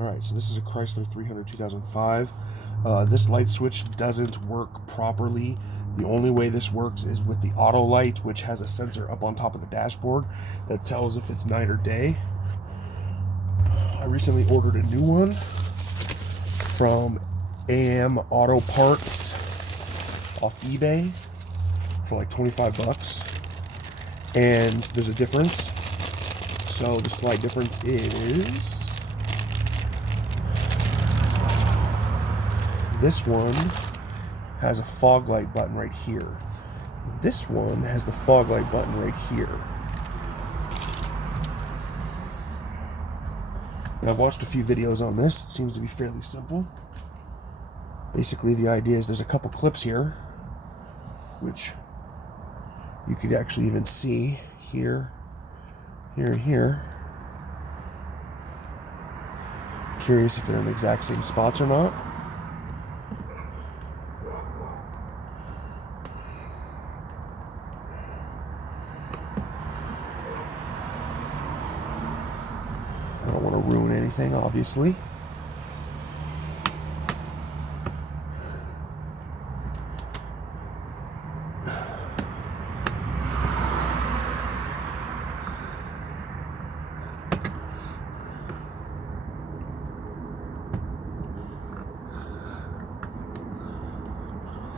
Alright, so this is a Chrysler 300 2005. This light switch doesn't work properly. The only way this works is with the auto light, which has a sensor up on top of the dashboard that tells if it's night or day. I recently ordered a new one from AM Auto Parts off eBay for like 25 bucks. And there's a difference. So the slight difference is this one has a fog light button right here. This one has the fog light button right here. And I've watched a few videos on this. It seems to be fairly simple. Basically, the idea is there's a couple clips here, which you could actually even see here, here, and here. Curious if they're in the exact same spots or not. I don't want to ruin anything, obviously.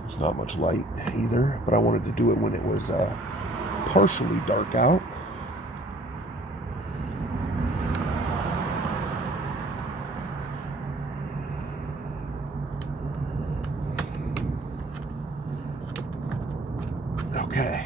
There's not much light either, but I wanted to do it when it was partially dark out. Okay.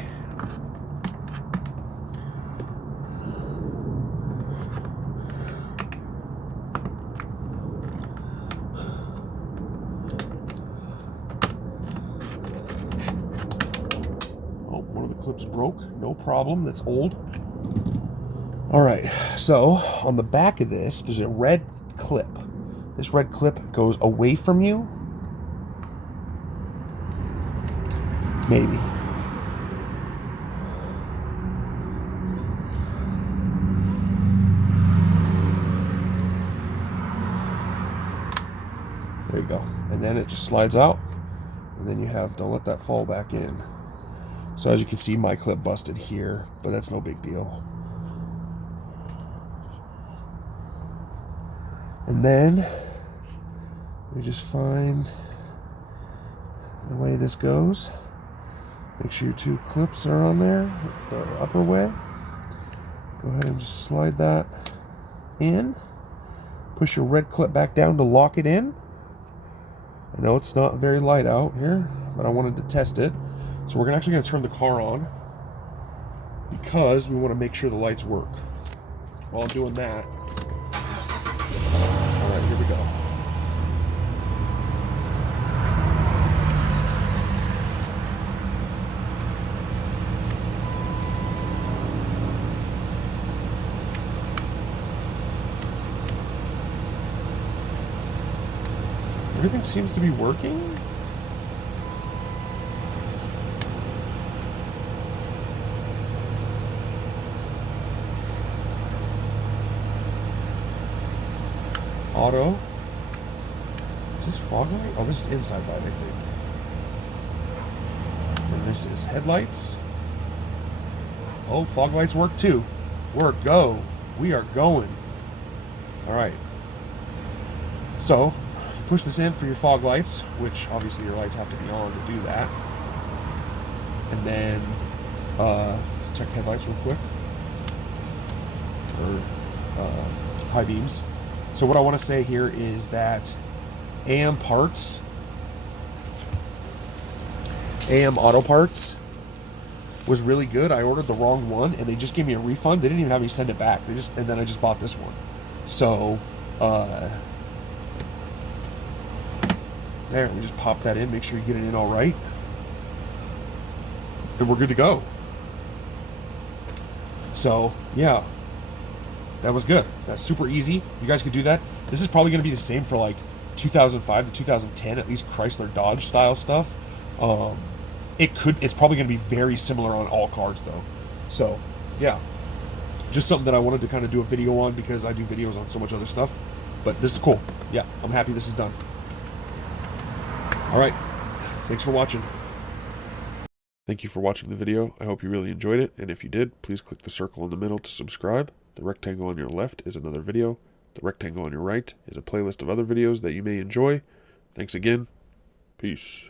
Oh, one of the clips broke. No problem. That's old. All right. So on the back of this, there's a red clip. This red clip goes away from you. Maybe. There you go. And then it just slides out. And then you have to let that fall back in. So as you can see, my clip busted here, but that's no big deal. And then we just find the way this goes. Make sure your two clips are on there, the upper way. Go ahead and just slide that in. Push your red clip back down to lock it in. I know it's not very light out here, but I wanted to test it. So we're actually going to turn the car on because we want to make sure the lights work. While I'm doing that, all right, here we go. Everything seems to be working. Auto. Is this fog light? Oh, this is inside light, I think. And this is headlights. Oh, fog lights work too. Go. We are going. All right. So, push this in for your fog lights, which obviously your lights have to be on to do that. And then, let's check headlights real quick. Or high beams. So what I want to say here is that AM Auto Parts was really good. I ordered the wrong one, and they just gave me a refund. They didn't even have me send it back. And then I just bought this one. So, there, we just pop that in, make sure you get it in all right. And we're good to go. So, yeah. That was good. That's super easy. You guys could do that. This is probably going to be the same for like 2005 to 2010, at least Chrysler Dodge style stuff. It's probably going to be very similar on all cars though. So, yeah. Just something that I wanted to kind of do a video on because I do videos on so much other stuff. But this is cool. Yeah, I'm happy this is done. All right. Thanks for watching. Thank you for watching the video. I hope you really enjoyed it. And if you did, please click the circle in the middle to subscribe. The rectangle on your left is another video. The rectangle on your right is a playlist of other videos that you may enjoy. Thanks again. Peace.